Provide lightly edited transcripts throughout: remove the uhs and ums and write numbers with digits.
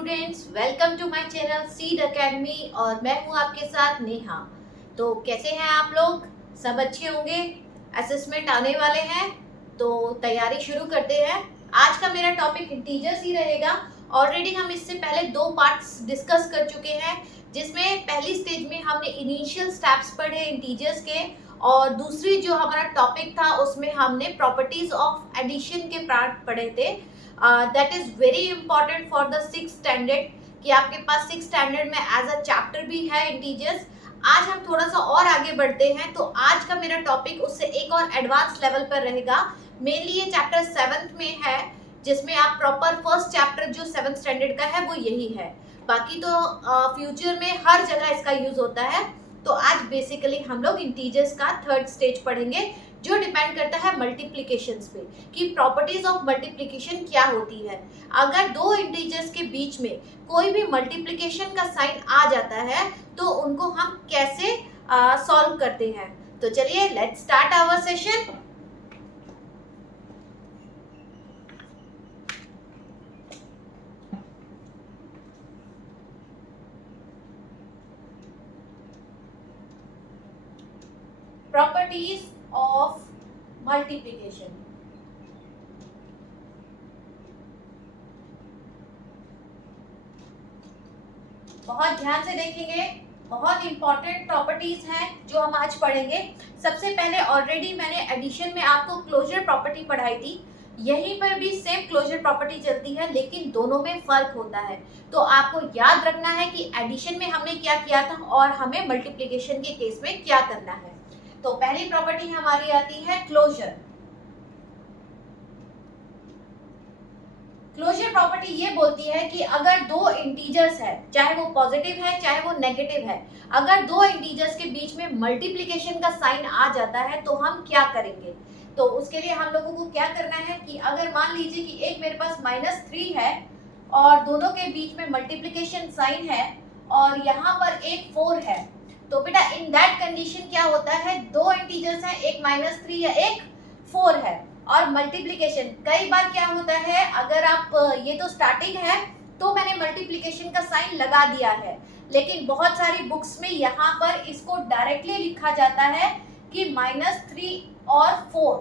Students, welcome to my channel Seed Academy और मैं हूं आपके साथ नेहा। तो कैसे हैं आप लोग? सब अच्छे होंगे। असेसमेंट आने वाले हैं तो तैयारी शुरू करते हैं। आज का मेरा टॉपिक इंटीजर्स ही रहेगा। ऑलरेडी हम इससे पहले 2 पार्ट्स डिस्कस कर चुके हैं, जिसमें पहली स्टेज में हमने इनिशियल स्टेप्स पढ़े इंटीजर्स के, और दूसरी जो हमारा टॉपिक था उसमें हमने प्रॉपर्टीज ऑफ एडिशन के पार्ट पढ़े थे। That is very important for the 6th standard कि आपके पास 6th स्टैंडर्ड में एज अ चैप्टर भी है इंटीजर्स। आज हम थोड़ा सा और आगे बढ़ते हैं, तो आज का मेरा टॉपिक उससे एक और एडवांस लेवल पर रहेगा। मेनली ये चैप्टर 7th में है, जिसमें आप प्रॉपर फर्स्ट चैप्टर जो 7th स्टैंडर्ड का है वो यही है। बाकी तो फ्यूचर में हर जगह इसका यूज होता है। तो आज बेसिकली हम लोग इंटीजर्स का 3rd स्टेज पढ़ेंगे, जो डिपेंड करता है मल्टीप्लिकेशंस पे, कि प्रॉपर्टीज ऑफ मल्टीप्लिकेशन क्या होती है। अगर 2 इंटीजर्स के बीच में कोई भी मल्टीप्लिकेशन का साइन आ जाता है तो उनको हम कैसे सॉल्व करते हैं। तो चलिए let's start our session. Properties of multiplication. बहुत ध्यान से देखेंगे, बहुत इंपॉर्टेंट प्रॉपर्टीज हैं जो हम आज पढ़ेंगे। सबसे पहले ऑलरेडी मैंने एडिशन में आपको क्लोजर प्रॉपर्टी पढ़ाई थी, यहीं पर भी सेम क्लोजर प्रॉपर्टी चलती है, लेकिन दोनों में फर्क होता है। तो आपको याद रखना है कि एडिशन में हमने क्या किया था और हमें मल्टीप्लिकेशन के केस में क्या करना है। तो पहली प्रॉपर्टी हमारी आती है क्लोजर। क्लोजर प्रॉपर्टी ये बोलती है कि अगर 2 इंटीजर्स है, चाहे वो पॉजिटिव है चाहे वो नेगेटिव है, अगर 2 इंटीजर्स के बीच में मल्टीप्लिकेशन का साइन आ जाता है तो हम क्या करेंगे। तो उसके लिए हम लोगों को क्या करना है कि अगर मान लीजिए कि एक मेरे पास -3 है और दोनों के बीच में मल्टीप्लिकेशन साइन है और यहाँ पर एक 4 है, तो बेटा इन दैट कंडीशन क्या होता है, 2 इंटीजर्स हैं, एक -3 है एक 4 है, और मल्टीप्लिकेशन कई बार क्या होता है, अगर आप ये तो स्टार्टिंग है तो मैंने मल्टीप्लिकेशन का साइन लगा दिया है, लेकिन बहुत सारी बुक्स में यहाँ पर इसको डायरेक्टली लिखा जाता है कि -3 और 4।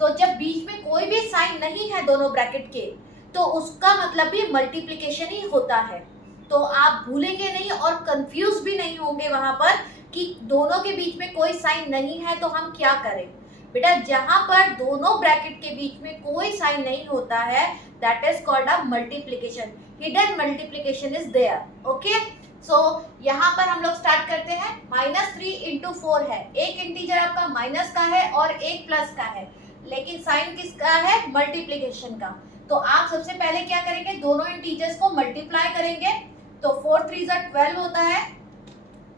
तो जब बीच में कोई भी साइन नहीं है दोनों ब्रैकेट के, तो उसका मतलब भी मल्टीप्लिकेशन ही होता है। तो आप भूलेंगे नहीं और कंफ्यूज भी नहीं होंगे वहां पर कि दोनों के बीच में कोई साइन नहीं है तो हम क्या करें। बेटा जहां पर दोनों ब्रैकेट के बीच में कोई साइन नहीं होता है, that is called a multiplication. Hidden multiplication is there. Okay, so यहाँ पर हम लोग स्टार्ट करते हैं। -3 × 4 है, एक इंटीजर आपका माइनस का है और एक प्लस का है, लेकिन साइन किसका है, मल्टीप्लिकेशन का। तो आप सबसे पहले क्या करेंगे, दोनों इंटीजर्स को मल्टीप्लाई करेंगे, तो 4 3 12 होता है,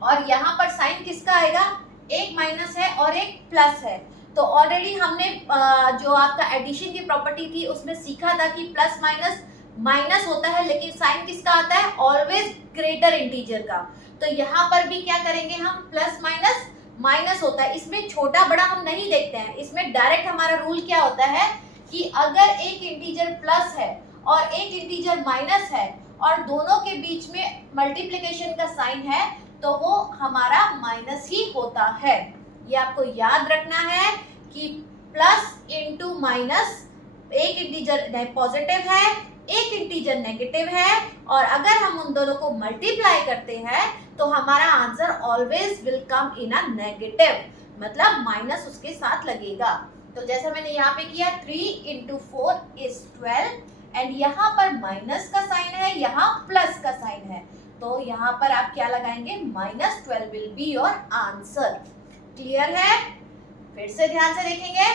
और यहाँ पर साइन किसका आएगा, एक माइनस है और एक प्लस है। तो ऑलरेडी हमने जो आपका एडिशन की प्रॉपर्टी थी उसमें सीखा था कि प्लस माइनस माइनस होता है, लेकिन साइन किसका आता है, ऑलवेज ग्रेटर इंटीजर का। तो यहाँ पर भी क्या करेंगे हम, प्लस माइनस माइनस होता है, इसमें छोटा बड़ा हम नहीं देखते हैं, इसमें डायरेक्ट हमारा रूल क्या होता है कि अगर एक इंटीजर प्लस है और एक इंटीजर माइनस है और दोनों के बीच में मल्टीप्लिकेशन का साइन है, तो वो हमारा माइनस ही होता है। ये आपको याद रखना है कि प्लस इंटू माइनस, एक इंटीजर पॉजिटिव है एक इंटीजर नेगेटिव है, और अगर हम उन दोनों को मल्टीप्लाई करते हैं तो हमारा answer always will come in a negative, मतलब माइनस उसके साथ लगेगा। तो जैसा मैंने यहाँ पे किया, 3 × 4 = 12, एंड यहाँ पर माइनस का साइन है, यहाँ प्लस का साइन है, तो यहाँ पर आप क्या लगाएंगे, -12 will be your answer. Clear है? फिर से ध्यान से देखेंगे।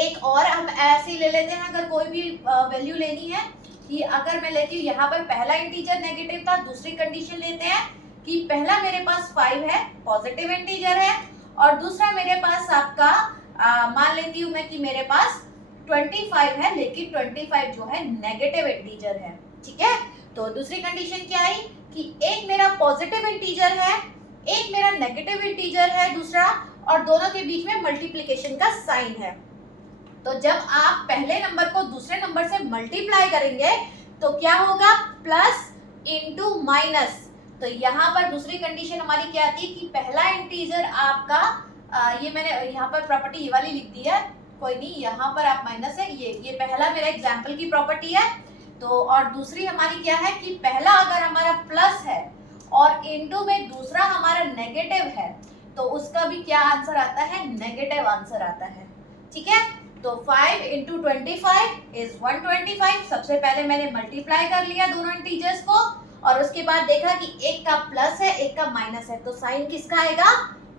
एक और हम ऐसे ही ले लेते हैं, अगर कोई भी वैल्यू लेनी है, कि अगर मैं लेती हूँ यहाँ पर पहला इंटीजर नेगेटिव था, दूसरी कंडीशन लेते हैं कि पहला मेरे पास 5 है, पॉजिटिव इंटीजर है, और दूसरा मेरे पास आपका मान लेती हूँ मैं कि मेरे पास 25 है, लेकिन 25 जो है नेगेटिव इंटीजर है। ठीक है, तो दूसरी कंडीशन क्या आई कि एक मेरा पॉजिटिव इंटीजर है, एक मेरा नेगेटिव इंटीजर है दूसरा, और दोनों के बीच में मल्टीप्लिकेशन का साइन है। तो जब आप पहले नंबर को दूसरे नंबर से मल्टीप्लाई करेंगे तो क्या होगा, प्लस इनटू माइनस। तो यहाँ पर दूसरी कंडीशन हमारी क्या आती है कि पहला इंटीजर आपका ये मैंने यहाँ पर प्रॉपर्टी ये वाली लिख दी है, कोई नहीं, यहाँ पर आप माइनस है, ये पहला मेरा एग्जाम्पल की प्रॉपर्टी है। तो और दूसरी हमारी क्या है कि पहला अगर हमारा प्लस है और इनटू में दूसरा हमारा नेगेटिव है तो उसका भी क्या आंसर आता है, नेगेटिव आंसर आता है। ठीक है, तो 5 इंटू 25 इज 125। सबसे पहले मैंने मल्टीप्लाई कर लिया दोनों इंटीजर्स को और उसके बाद देखा कि एक का प्लस है एक का माइनस है, तो साइन किसका आएगा,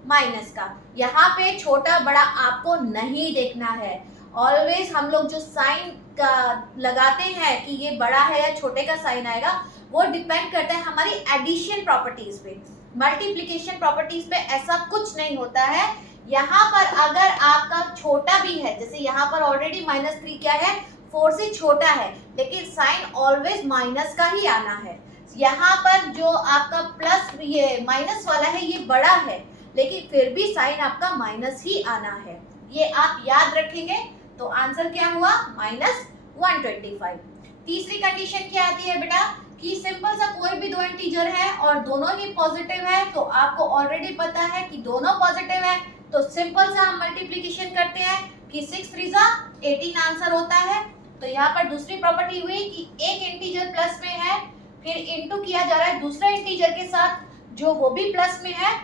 माइनस का। यहाँ पे छोटा बड़ा आपको नहीं देखना है, ऑलवेज हम लोग जो साइन का लगाते हैं कि ये बड़ा है या छोटे का साइन आएगा वो डिपेंड करता है हमारी एडिशन प्रॉपर्टीज पे, मल्टीप्लिकेशन प्रॉपर्टीज पे ऐसा कुछ नहीं होता है। यहाँ पर अगर आपका छोटा भी है, जैसे यहाँ पर ऑलरेडी -3 क्या है, 4 से छोटा है, लेकिन साइन ऑलवेज माइनस का ही आना है। यहाँ पर जो आपका प्लस ये माइनस वाला है ये बड़ा है, लेकिन फिर भी साइन आपका माइनस ही आना है, ये आप याद रखेंगे। तो आंसर क्या हुआ, -125। तीसरी कंडीशन क्या आती है बेटा कि सिंपल सा कोई भी दो इंटीजर है और दोनों ही पॉजिटिव है, तो आपको ऑलरेडी पता है कि दोनों पॉजिटिव है, तो सिंपल सा हम मल्टीप्लिकेशन करते हैं कि 6 3 18 आंसर होता है। तो यहाँ पर दूसरी प्रॉपर्टी हुई कि एक इंटीजर प्लस में है, फिर इनटू किया जा रहा है दूसरे इंटीजर के साथ जो वो भी प्लस में है,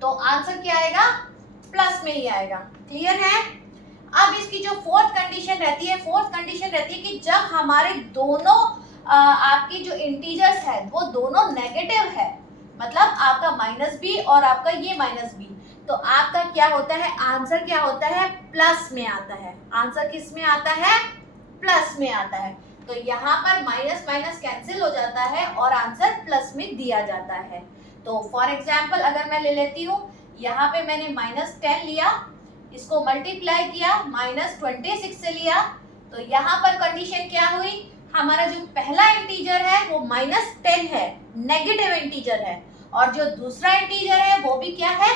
तो आंसर क्या आएगा, प्लस में ही आएगा। क्लियर है। अब इसकी जो फोर्थ कंडीशन रहती है, कि जब हमारे दोनों आपके जो इंटीजर्स है वो दोनों नेगेटिव है, मतलब आपका माइनस भी और आपका ये माइनस भी, तो आपका क्या होता है, आंसर क्या होता है, प्लस में आता है। आंसर किस में आता है, प्लस में आता है। तो यहाँ पर माइनस माइनस कैंसिल हो जाता है और आंसर प्लस में दिया जाता है। तो फॉर एग्जाम्पल अगर मैं ले लेती हूँ, यहाँ पे मैंने -10 लिया, इसको मल्टीप्लाई किया -26 से लिया, तो यहाँ पर कंडीशन क्या हुई, हमारा जो पहला इंटीजर है वो -10 है, नेगेटिव इंटीजर है, और जो दूसरा इंटीजर है वो भी क्या है,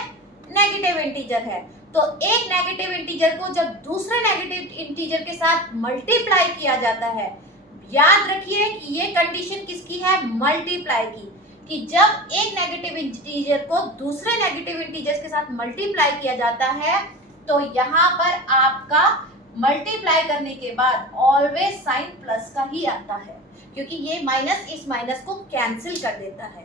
नेगेटिव इंटीजर है। तो एक नेगेटिव इंटीजर को जब दूसरे नेगेटिव इंटीजर के साथ मल्टीप्लाई किया जाता है, याद रखिए कि ये कंडीशन किसकी है, मल्टीप्लाई की, कि जब एक नेगेटिव इंटीजर को दूसरे नेगेटिव इंटीजर्स के साथ मल्टीप्लाई किया जाता है तो यहाँ पर आपका मल्टीप्लाई करने के बाद ऑलवेज साइन प्लस का ही आता है, क्योंकि ये माइनस इस माइनस को कैंसिल कर देता है।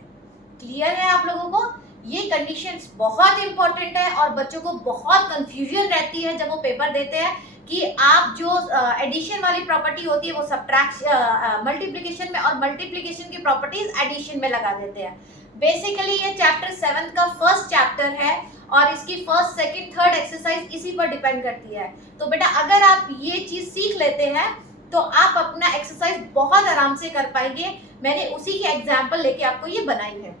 क्लियर है आप लोगों को। ये कंडीशंस बहुत इंपॉर्टेंट है और बच्चों को बहुत कंफ्यूजन रहती है जब वो पेपर देते हैं कि आप जो एडिशन वाली प्रॉपर्टी होती है वो सब्ट्रैक्शन मल्टीप्लिकेशन में और मल्टीप्लिकेशन की प्रॉपर्टीज एडिशन में लगा देते हैं। बेसिकली ये चैप्टर 7 का फर्स्ट चैप्टर है और इसकी फर्स्ट सेकंड थर्ड एक्सरसाइज इसी पर डिपेंड करती है। तो बेटा अगर आप ये चीज सीख लेते हैं तो आप अपना एक्सरसाइज बहुत आराम से कर पाएंगे। मैंने उसी की एग्जाम्पल लेके आपको ये बनाई है।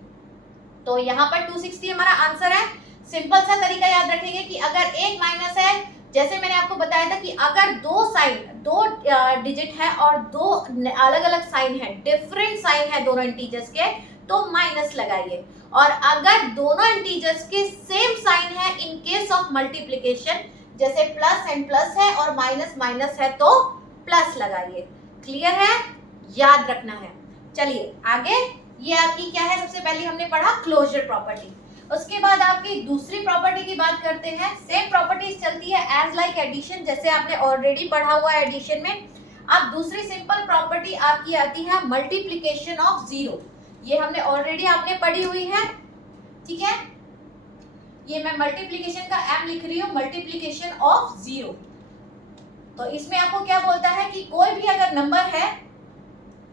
तो यहाँ पर 260 हमारा आंसर है। सिंपल सा तरीका याद रखेंगे कि अगर एक माइनस है, जैसे मैंने आपको बताया था कि अगर दो डिजिट है और दो अलग अलग साइन है, डिफरेंट साइन है दोनों इंटीजर्स के, तो माइनस लगाइए, और अगर दोनों इंटीजर्स के सेम साइन है इन केस ऑफ मल्टीप्लिकेशन, जैसे प्लस एंड प्लस है और माइनस माइनस है, तो प्लस लगाइए। क्लियर है, याद रखना है। चलिए आगे, ये आपकी क्या है, सबसे पहले हमने पढ़ा क्लोजर प्रॉपर्टी, उसके बाद आपकी दूसरी प्रॉपर्टी की बात करते हैं। सेम प्रॉपर्टीज चलती है एज लाइक एडिशन, जैसे आपने ऑलरेडी पढ़ा हुआ है एडिशन में। अब दूसरी सिंपल प्रॉपर्टी आपकी आती है मल्टीप्लिकेशन ऑफ जीरो। ये हमने ऑलरेडी आपने पढ़ी हुई है, ठीक है। ये मैं मल्टीप्लिकेशन का एम लिख रही हूँ, मल्टीप्लिकेशन ऑफ जीरो। तो इसमें आपको क्या बोलता है कि कोई भी अगर नंबर है,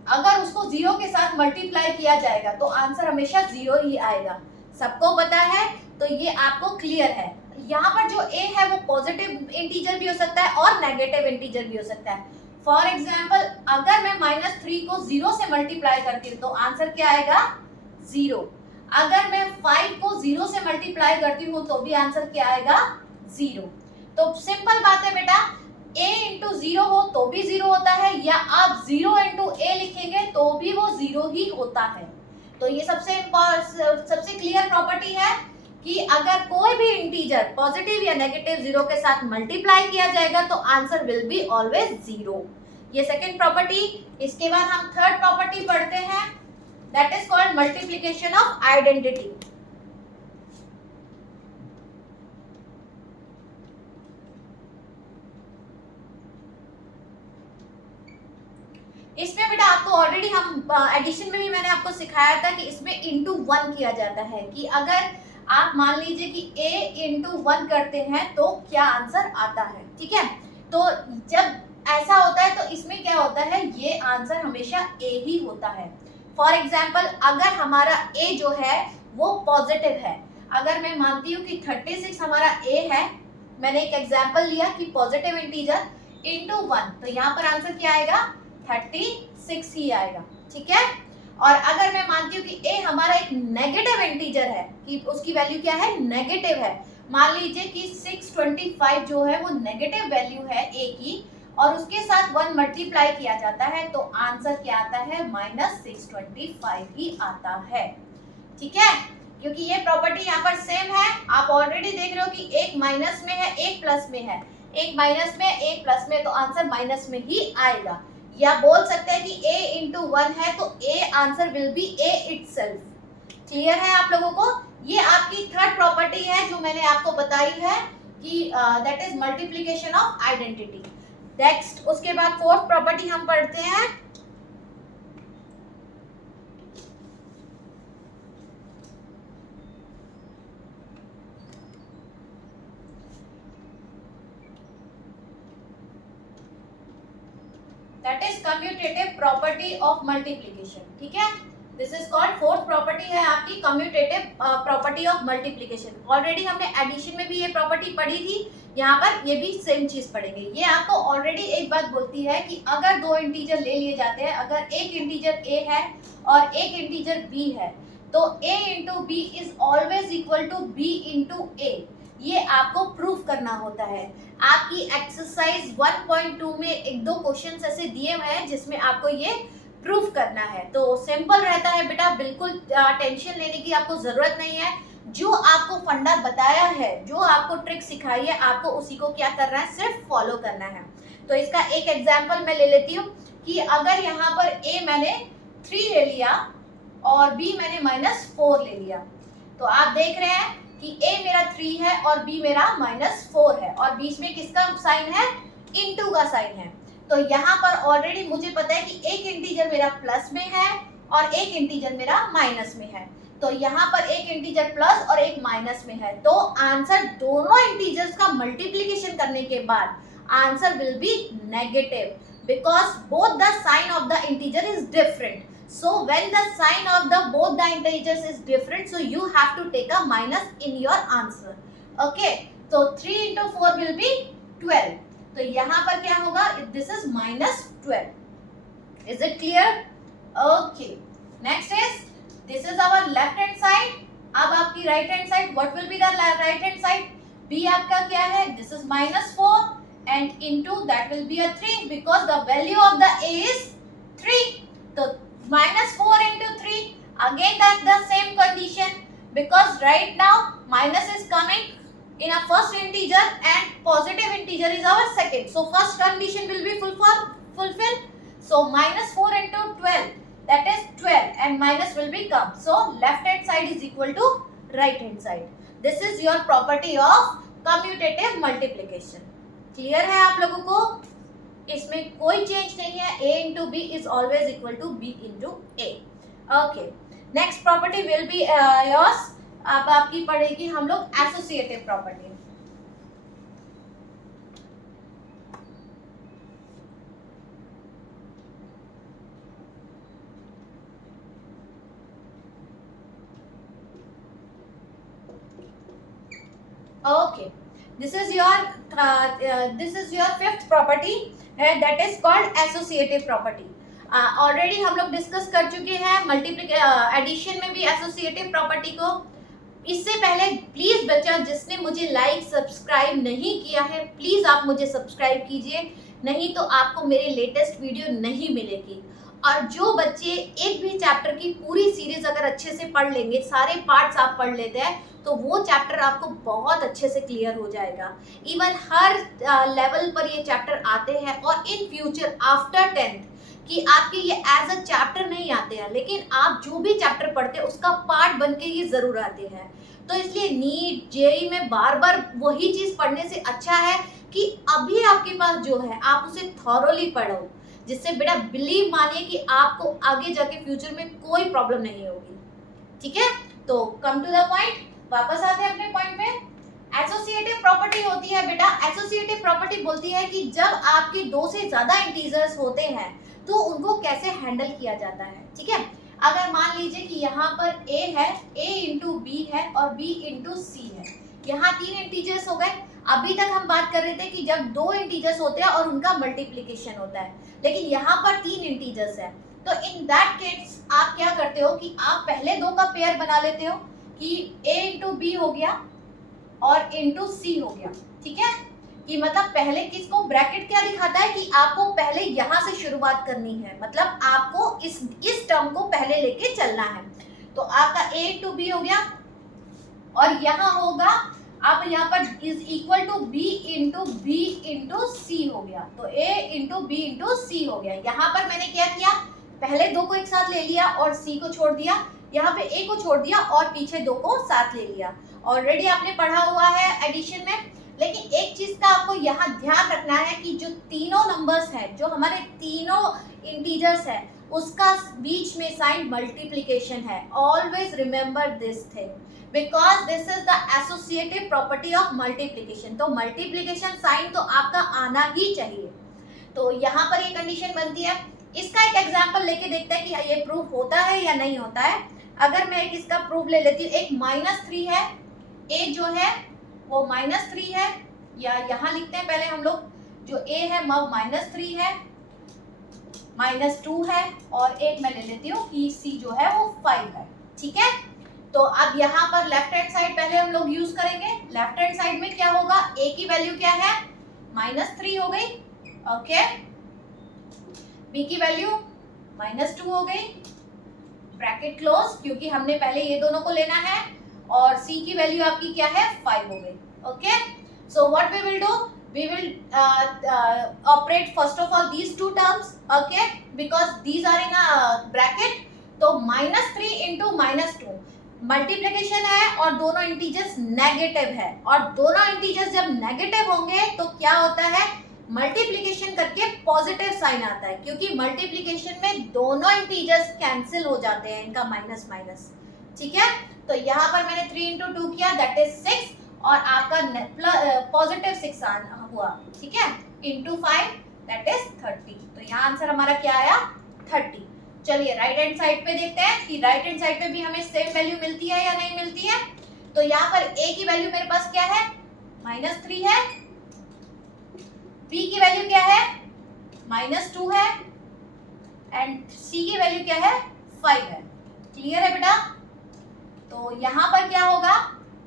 अगर उसको जीरो के साथ मल्टीप्लाई किया जाएगा तो आंसर हमेशा जीरो ही आएगा। सबको पता है, तो ये आपको क्लियर है। यहाँ पर जो a है वो पॉजिटिव इंटीजर भी हो सकता है और नेगेटिव इंटीजर भी हो सकता है। फॉर एग्जाम्पल अगर मैं -3 को 0 से मल्टीप्लाई करती हूँ तो आंसर क्या आएगा, 0। अगर मैं 5 को 0 से मल्टीप्लाई करती हूँ तो भी आंसर क्या आएगा, 0। तो सिंपल बात है बेटा, a इंटू 0 हो तो भी 0 होता है, या आप 0 इंटू a लिखेंगे तो भी वो 0 ही होता है। तो ये सबसे क्लियर प्रॉपर्टी है कि अगर कोई भी इंटीजर पॉजिटिव या नेगेटिव 0 के साथ मल्टीप्लाई किया जाएगा तो आंसर विल बी ऑलवेज 0। ये सेकंड प्रॉपर्टी। इसके बाद हम थर्ड प्रॉपर्टी पढ़ते हैं। That is called multiplication of identity. इसमें बेटा आपको ऑलरेडी हम एडिशन में भी मैंने आपको सिखाया था कि इसमें इंटू 1 किया जाता है, कि अगर आप मान लीजिए कि a इंटू 1 करते हैं तो क्या आंसर आता है, ठीक है। तो जब ऐसा होता है तो इसमें क्या होता है, ये आंसर हमेशा a ही होता है। फॉर एग्जाम्पल अगर हमारा a जो है वो पॉजिटिव है, अगर मैं मानती हूँ कि 36 हमारा a है, मैंने एक एग्जाम्पल लिया कि पॉजिटिव इंटीजर इंटू 1, तो यहाँ पर आंसर क्या आएगा, 36 ही आएगा, ठीक है। और अगर मैं मानती हूँ कि a हमारा एक नेगेटिव इंटीजर है, कि उसकी वैल्यू क्या है, नेगेटिव है, मान लीजिए कि 625 जो है वो नेगेटिव वैल्यू है a की, और उसके साथ 1 मल्टीप्लाई किया जाता है तो आंसर क्या आता है, -625 ही आता है, ठीक है। क्योंकि ये प्रॉपर्टी यहाँ पर सेम है, आप ऑलरेडी देख रहे हो कि एक माइनस में है एक प्लस में है, एक माइनस में एक प्लस में, तो आंसर माइनस में ही आएगा। या बोल सकते हैं कि a इंटू 1 है तो a answer will B a itself. Clear है आप लोगों को? ये आपकी थर्ड प्रॉपर्टी है जो मैंने आपको बताई है कि that is multiplication of identity. Next उसके बाद फोर्थ प्रॉपर्टी हम पढ़ते हैं, that is commutative property of multiplication, ठीक है। This is called fourth property है आपकी commutative property of multiplication. Already हमने एडिशन में भी ये प्रॉपर्टी पढ़ी थी, यहाँ पर ये भी सेम चीज पढ़ेंगे। ये आपको ऑलरेडी एक बात बोलती है कि अगर दो इंटीजर ले लिए जाते हैं, अगर एक इंटीजर a है और एक इंटीजर b है, तो a into B is always equal to b into a। ये आपको प्रूफ करना होता है। आपकी एक्सरसाइज 1.2 में एक दो क्वेश्चंस ऐसे दिए हुए हैं जिसमें आपको ये प्रूफ करना है। तो सिंपल रहता है बेटा, बिल्कुल टेंशन लेने की आपको जरूरत नहीं है। जो आपको फंडा बताया है, जो आपको ट्रिक सिखाई है, आपको उसी को क्या करना है, सिर्फ फॉलो करना है। तो इसका एक एग्जांपल मैं ले लेती हूँ कि अगर यहाँ पर a मैंने 3 ले लिया और b मैंने -4 ले लिया, तो आप देख रहे हैं कि a मेरा 3 है और b मेरा -4 है, और बीच में किसका साइन है, इनटू का साइन है। तो यहाँ पर ऑलरेडी मुझे पता है कि एक इंटीजर मेरा प्लस में है और एक इंटीजर मेरा माइनस में है। तो यहाँ पर एक इंटीजर प्लस और एक माइनस में है, तो आंसर दोनों इंटीजर्स का मल्टीप्लिकेशन करने के बाद answer will be negative, because both the sign of the integer is different. So when the sign of the both the integers is different, so you have to take a minus in your answer. Okay, so 3 into 4 will be 12. तो यहाँ पर क्या होगा, this is -12. Is it clear? Okay. Next is this is our left hand side. अब आपकी right hand side, what will be the right hand side? B आपका क्या है? This is -4 and into that will be a 3 because the value of the A is 3. तो -4 into 3, again that's the same condition, because right now minus is coming in a first integer and positive integer is our second, so first condition will be fulfilled. So -4 into 12, that is 12, and minus will be come, so left hand side is equal to right hand side. This is your property of commutative multiplication. Clear है आप लोगों को? इसमें कोई change नहीं है, a into B is always equal to b into a. Okay, next property will be yours. अब आपकी पढ़ेगी हम लोग एसोसिएटिव प्रॉपर्टी। ओके, this is your fifth property that is called associative property. Already हम लोग डिस्कस कर चुके हैं एडिशन में भी एसोसिएटिव प्रॉपर्टी को। इससे पहले प्लीज बच्चा जिसने मुझे लाइक सब्सक्राइब नहीं किया है, प्लीज आप मुझे सब्सक्राइब कीजिए, नहीं तो आपको मेरे लेटेस्ट वीडियो नहीं मिलेगी। और जो बच्चे एक भी चैप्टर की पूरी सीरीज अगर अच्छे से पढ़ लेंगे, सारे पार्ट्स आप पढ़ लेते हैं, तो वो चैप्टर आपको बहुत अच्छे से क्लियर हो जाएगा। इवन हर लेवल पर ये चैप्टर आते हैं और इन फ्यूचर आफ्टर 10th कि आपके ये एज अ चैप्टर नहीं आते हैं, लेकिन आप जो भी चैप्टर पढ़ते हैं उसका पार्ट बन के ये जरूर आते हैं। तो इसलिए नीट जेई में बार बार वही चीज पढ़ने से अच्छा है कि अभी आपके पास जो है आप उसे थॉरोली पढ़ो, जिससे बेटा बिलीव मानिए कि आपको आगे जाके फ्यूचर में कोई प्रॉब्लम नहीं होगी। ठीक है, तो कम टू द पॉइंट, वापस आते हैं अपने पॉइंट पे। एसोसिएटिव प्रॉपर्टी होती है बेटा, एसोसिएटिव प्रॉपर्टी बोलती है कि जब आपके दो से ज्यादा इंटीजर्स होते हैं तो उनको कैसे हैंडल किया जाता है। ठीक है, अगर मान लीजिए कि यहाँ पर a है, a इंटू बी है और b इंटू सी है, यहाँ तीन इंटीजर्स हो गए। अभी तक हम बात कर रहे थे कि जब दो इंटीजर्स होते हैं और उनका मल्टीप्लीकेशन होता है, लेकिन यहाँ पर तीन इंटीजर्स है, तो इन दैट केस आप क्या करते हो कि आप पहले दो का पेयर बना लेते हो कि a इंटू बी हो गया और इंटू सी हो गया। ठीक है, कि मतलब पहले किसको, ब्रैकेट क्या दिखाता है कि आपको पहले यहाँ से शुरुआत करनी है, मतलब आपको इस टर्म को पहले लेके चलना है। तो आपका a इंटू बी हो गया और यहाँ होगा अब यहाँ पर is equal to b into C हो गया, तो a into B into C हो गया। यहाँ पर मैंने क्या किया, पहले दो को एक साथ ले लिया और c को छोड़ दिया, यहाँ पे a को छोड़ दिया और पीछे दो को साथ ले लिया। ऑलरेडी आपने पढ़ा हुआ है एडिशन में, लेकिन एक चीज का आपको यहाँ ध्यान रखना है कि जो तीनों नंबर्स हैं, जो हमारे तीनों इंटीजर्स है, उसका बीच में साइन मल्टीप्लिकेशन है। Always remember this thing because this is the associative property of multiplication. तो मल्टीप्लिकेशन साइन तो आपका आना ही चाहिए। तो यहाँ पर ये कंडीशन बनती है। इसका एक एग्जांपल लेके देखते हैं कि ये प्रूफ होता है या नहीं होता है। अगर मैं एक इसका प्रूफ ले लेती हूँ, एक -3 है, a जो है वो -3 है, या यहाँ लिखते हैं पहले हम लोग, जो a है वो -3 है, -2 है, और एक मैं ले लेती हूँ कि c जो है वो 5 है। ठीक है, तो अब यहाँ पर लेफ्ट हैंड साइड पहले हम लोग यूज करेंगे। लेफ्ट हैंड साइड में क्या होगा, a की वैल्यू क्या है, -3 हो गई, ओके, b की वैल्यू -2 हो गई, ब्रैकेट क्लोज, क्योंकि हमने पहले ये दोनों को लेना है, और c की वैल्यू आपकी क्या है, 5 हो गई। Okay, so what we will do, we will operate first of all these two terms, okay, because these are in a bracket। तो -3 into -2 मल्टीप्लिकेशन है और दोनों इंटीजर्स नेगेटिव है, और दोनों इंटीजर्स जब नेगेटिव होंगे तो क्या होता है, मल्टीप्लिकेशन करके पॉजिटिव साइन आता है, क्योंकि मल्टीप्लिकेशन में दोनों इंटीजर्स कैंसिल हो जाते हैं, इनका माइनस माइनस। ठीक है, तो यहाँ पर मैंने 3 into 2 किया, दैट इज 6, और आपका पॉजिटिव 6 हुआ। ठीक है, इंटू 5 दैट इज 30। तो यहाँ आंसर हमारा क्या आया, 30। चलिए राइट हैंड साइड पे देखते हैं कि राइट हैंड साइड पे भी हमें सेम वैल्यू मिलती है या नहीं मिलती है। तो यहाँ पर a की वैल्यू मेरे पास क्या है, -3 है, b की वैल्यू क्या है, -2 है, एंड c की वैल्यू क्या है, 5 है। क्लियर है बेटा। तो यहाँ पर क्या होगा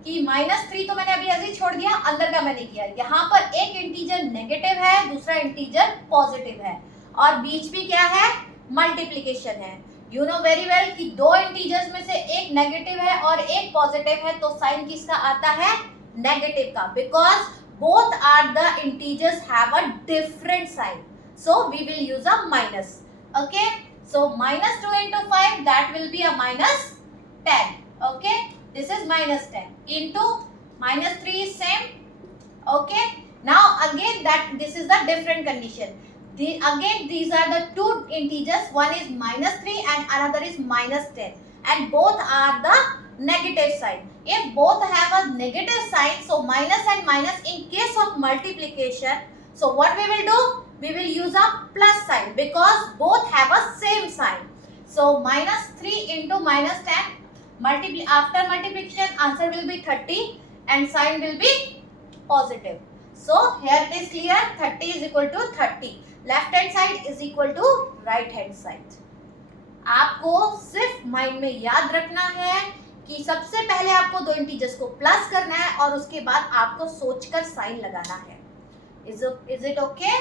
कि -3 तो मैंने अभी ऐसे ही छोड़ दिया, अंदर का मैंने किया। यहाँ पर एक इंटीजर नेगेटिव है, दूसरा इंटीजर पॉजिटिव है, और बीच में क्या है, मल्टीप्लिकेशन है। यू नो वेरी वेल कि दो इंटीजर्स में से एक नेगेटिव है और एक पॉजिटिव है, तो साइन किसका आता है, नेगेटिव का, because both are the integers have a different sign, so we will use a minus. Okay, so -2 into 5 that will be a -10. okay, this is -10 into -3 is same. okay, now again that this is the different condition. Again these are the two integers, one is -3 and another is -10, and both are the negative sign. If both have a negative sign, so minus and minus, in case of multiplication, so what we will do, we will use a plus sign because both have a same sign. So -3 into -10, after multiplication answer will be 30 and sign will be positive. So here it is clear, 30 is equal to 30, left hand side is equal to right hand side. आपको सिर्फ mind में याद रखना है कि सबसे पहले आपको दो इंटीजर्स को प्लस करना है और उसके बाद आपको सोचकर साइन लगाना है। Is it okay?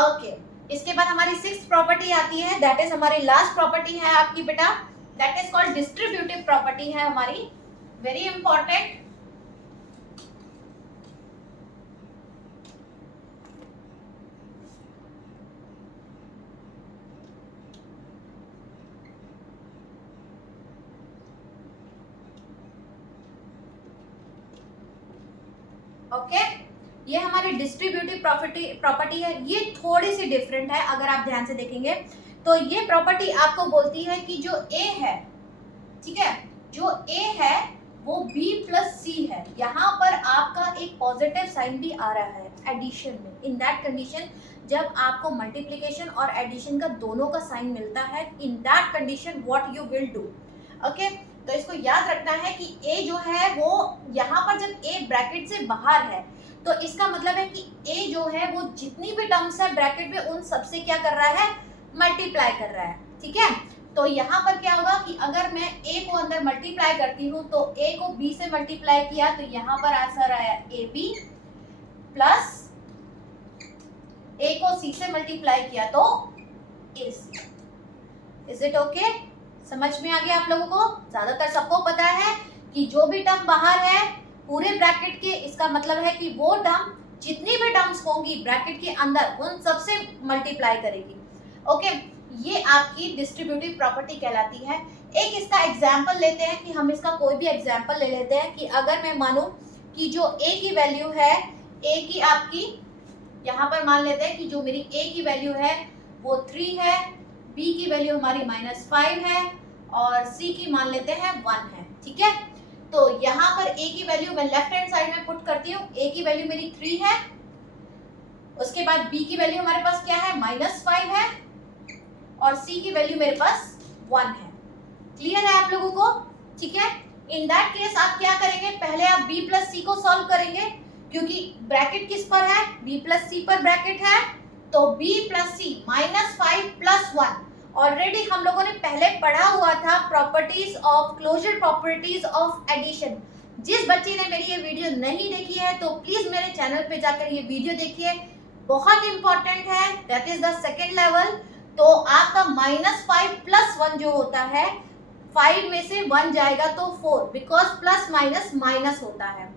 ओके, इसके बाद हमारी 6th प्रॉपर्टी आती है, दैट इज हमारी लास्ट प्रॉपर्टी है आपकी बेटा, that is called distributive property है हमारी, वेरी इंपॉर्टेंट। ओके, ये हमारी डिस्ट्रीब्यूटिव प्रॉपर्टी है। ये थोड़ी सी डिफरेंट है, अगर आप ध्यान से देखेंगे तो ये प्रॉपर्टी आपको बोलती है कि जो ए है, ठीक है, जो ए है वो बी प्लस सी है। यहाँ पर आपका एक पॉजिटिव साइन भी आ रहा है एडिशन में। इन दैट कंडीशन, जब आपको मल्टीप्लिकेशन और एडिशन का दोनों का साइन मिलता है, in that condition what you will do. Okay, तो इसको याद रखना है कि ए जो है वो यहाँ पर जब ए ब्रैकेट से बाहर है तो इसका मतलब है कि ए जो है वो जितनी भी टर्म्स है ब्रैकेट में उन सबसे क्या कर रहा है, मल्टीप्लाई कर रहा है। ठीक है, तो यहाँ पर क्या होगा कि अगर मैं ए को अंदर मल्टीप्लाई करती हूँ तो ए को बी से मल्टीप्लाई किया तो यहाँ पर आंसर आया ए बी, प्लस ए को सी से मल्टीप्लाई किया तो A C. Is it okay? समझ में आ गया आप लोगों को? ज्यादातर सबको पता है कि जो भी टर्म बाहर है पूरे ब्रैकेट के, इसका मतलब है कि वो टर्म जितनी भी टर्म्स होंगी ब्रैकेट के अंदर उन सबसे मल्टीप्लाई करेगी। ओके, ये आपकी डिस्ट्रीब्यूटिव प्रॉपर्टी कहलाती है। एक इसका एग्जाम्पल लेते हैं कि हम इसका कोई भी एग्जाम्पल ले लेते हैं कि अगर मैं मानूं कि जो ए की वैल्यू है, ए की आपकी यहाँ पर मान लेते हैं कि जो मेरी ए की वैल्यू है वो 3 है, बी की वैल्यू हमारी -5 है और सी की मान लेते हैं 1 है। ठीक है, तो यहाँ पर ए की वैल्यू मैं लेफ्ट हैंड साइड में पुट करती हूँ। ए की वैल्यू मेरी 3 है, उसके बाद बी की वैल्यू हमारे पास क्या है, -5 है और सी की वैल्यू मेरे पास 1 है। क्लियर है आप लोगों को? ठीक है, इन दैट केस आप क्या करेंगे, पहले आप b प्लस सी को सॉल्व करेंगे क्योंकि ब्रैकेट किस पर है, b प्लस सी पर ब्रैकेट है, तो b plus C -5 plus 1 already हम लोगों ने पहले पढ़ा हुआ था, properties of closure, properties of addition. जिस बच्चे ने मेरी ये वीडियो नहीं देखी है तो प्लीज मेरे चैनल पे जाकर ये वीडियो देखिए, बहुत इंपॉर्टेंट है। That is the second level. तो आपका -5 प्लस 1 जो होता है, 5 में से 1 जाएगा तो 4, बिकॉज प्लस माइनस माइनस होता है।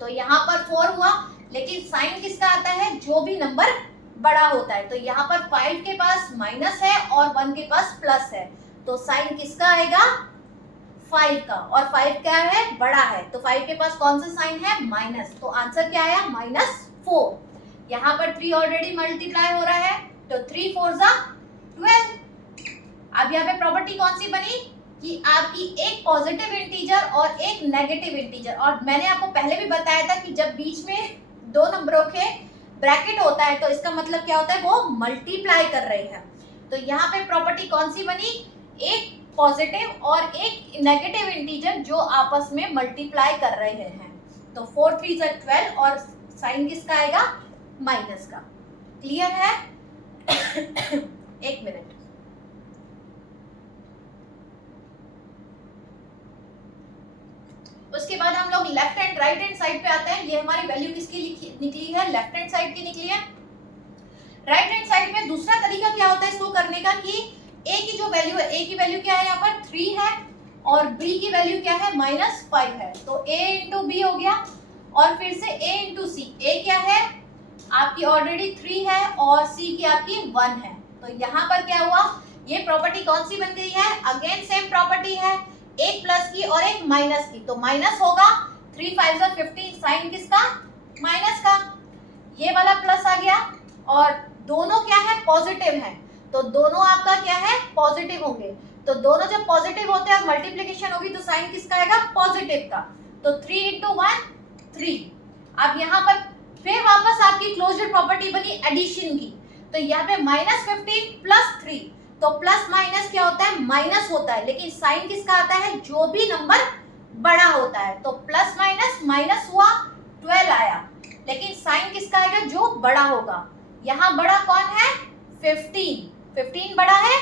तो यहाँ पर 4 हुआ, लेकिन साइन किसका आता है, जो भी नंबर बड़ा होता है। तो यहाँ पर 5 के पास माइनस है और 1 के पास प्लस है, तो साइन किसका आएगा, 5 का, और 5 क्या है, बड़ा है, तो 5 के पास कौन सा साइन है, माइनस। तो आंसर क्या आया, -4। यहाँ पर 3 ऑलरेडी मल्टीप्लाई हो रहा है, तो 3 4 12। अब यहाँ पे प्रॉपर्टी कौन सी बनी कि आपकी एक पॉजिटिव इंटीजर और एक नेगेटिव इंटीजर, और मैंने आपको पहले भी बताया था कि जब बीच में दो नंबरों के ब्रैकेट होता है तो इसका मतलब क्या होता है, वो मल्टीप्लाई कर रहे हैं। तो यहाँ पे प्रॉपर्टी कौन सी बनी, एक पॉजिटिव और एक नेगेटिव इंटीजर जो आपस में मल्टीप्लाई कर रहे हैं। तो 4 3 12 और साइन किसका आएगा, माइनस का। क्लियर है? एक मिनट, उसके बाद हम लोग left and right hand side पे आते हैं। ये हमारी वैल्यू किसकी निकली है, लेफ्ट हैंड साइड की निकली है। राइट हैंड साइड में दूसरा तरीका क्या होता है इसको करने का कि a की जो वैल्यू है, a की वैल्यू क्या है, यहाँ पर 3 है और b की वैल्यू क्या है, -5 है, तो a इंटू बी हो गया, और फिर से a इंटू सी। a क्या है आपकी, ऑलरेडी 3 है और c की आपकी 1 है। तो यहाँ पर क्या हुआ, ये प्रॉपर्टी कौन सी बन गई है, अगेन सेम प्रॉपर्टी है, एक प्लस की और एक माइनस की, तो माइनस होगा, 3 5 15, साइन किसका, माइनस का। ये वाला प्लस आ गया और दोनों क्या है, पॉजिटिव है, तो दोनों आपका क्या है, पॉजिटिव होंगे। तो दोनों जब पॉजिटिव होते हैं और मल्टीप्लिकेशन होगी तो साइन किसका आएगा, पॉजिटिव का। तो 3 × 1 3। अब यहाँ पर फिर वापस आपकी क्लोजर प्रॉपर्टी बनी एडिशन की, तो यहाँ पे -15 प्लस 3, तो प्लस माइनस क्या होता है, माइनस होता है, लेकिन साइन किसका आता है, जो भी नंबर बड़ा होता है। तो प्लस माइनस माइनस हुआ, 12 आया, लेकिन साइन किसका आएगा, जो बड़ा होगा। यहाँ बड़ा कौन है, 15 बड़ा है,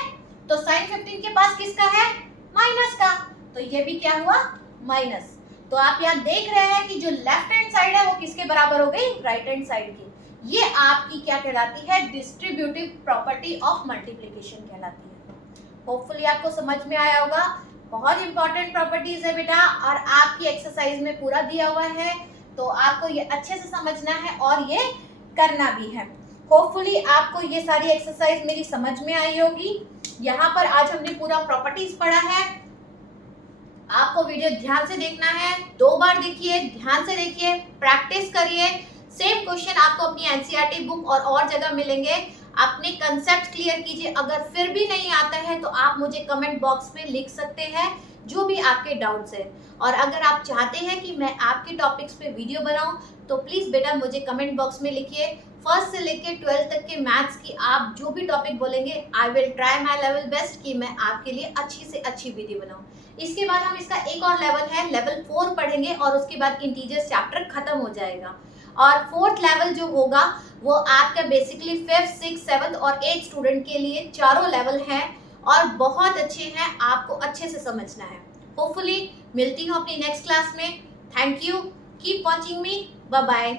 तो साइन 15 के पास किसका है, माइनस का, तो ये भी क्या हुआ, माइनस। तो आप यहाँ देख रहे हैं कि जो लेफ्ट हैंड साइड है वो किसके बराबर हो गई, राइट हैंड साइड की। ये आपकी क्या कहलाती है, डिस्ट्रीब्यूटिव प्रॉपर्टी ऑफ मल्टीप्लिकेशन कहलाती है। होपफुली आपको समझ में आया होगा। बहुत इंपॉर्टेंट प्रॉपर्टीज है बेटा, और आपकी एक्सरसाइज में पूरा दिया हुआ है, तो आपको ये अच्छे से समझना है और ये करना भी है। होपफुली आपको ये सारी एक्सरसाइज मेरी समझ में आई होगी। यहाँ पर आज हमने पूरा प्रॉपर्टीज पढ़ा है। आपको वीडियो ध्यान से देखना है, 2 बार देखिए, ध्यान से देखिए, प्रैक्टिस करिए। सेम क्वेश्चन आपको अपनी एनसीईआरटी बुक और जगह मिलेंगे। अपने कंसेप्ट क्लियर कीजिए। अगर फिर भी नहीं आता है तो आप मुझे कमेंट बॉक्स में लिख सकते हैं जो भी आपके डाउट्स है। और अगर आप चाहते हैं कि मैं आपके टॉपिक्स पे वीडियो बनाऊं तो प्लीज बेटा मुझे कमेंट बॉक्स में लिखिए। फर्स्ट से लेके 12th तक के मैथ्स की आप जो भी टॉपिक बोलेंगे, I will try my level best कि मैं आपके लिए अच्छी से अच्छी वीडियो बनाऊं। इसके बाद हम इसका एक और लेवल है, लेवल 4 पढ़ेंगे और उसके बाद इंटीजर्स चैप्टर खत्म हो जाएगा। और 4th लेवल जो होगा वो आपका बेसिकली 5th, 6th, 7th और 8th स्टूडेंट के लिए चारों लेवल हैं और बहुत अच्छे हैं, आपको अच्छे से समझना है। होपफुली मिलती हूँ अपनी नेक्स्ट क्लास में। Thank you, keep watching me, bye bye.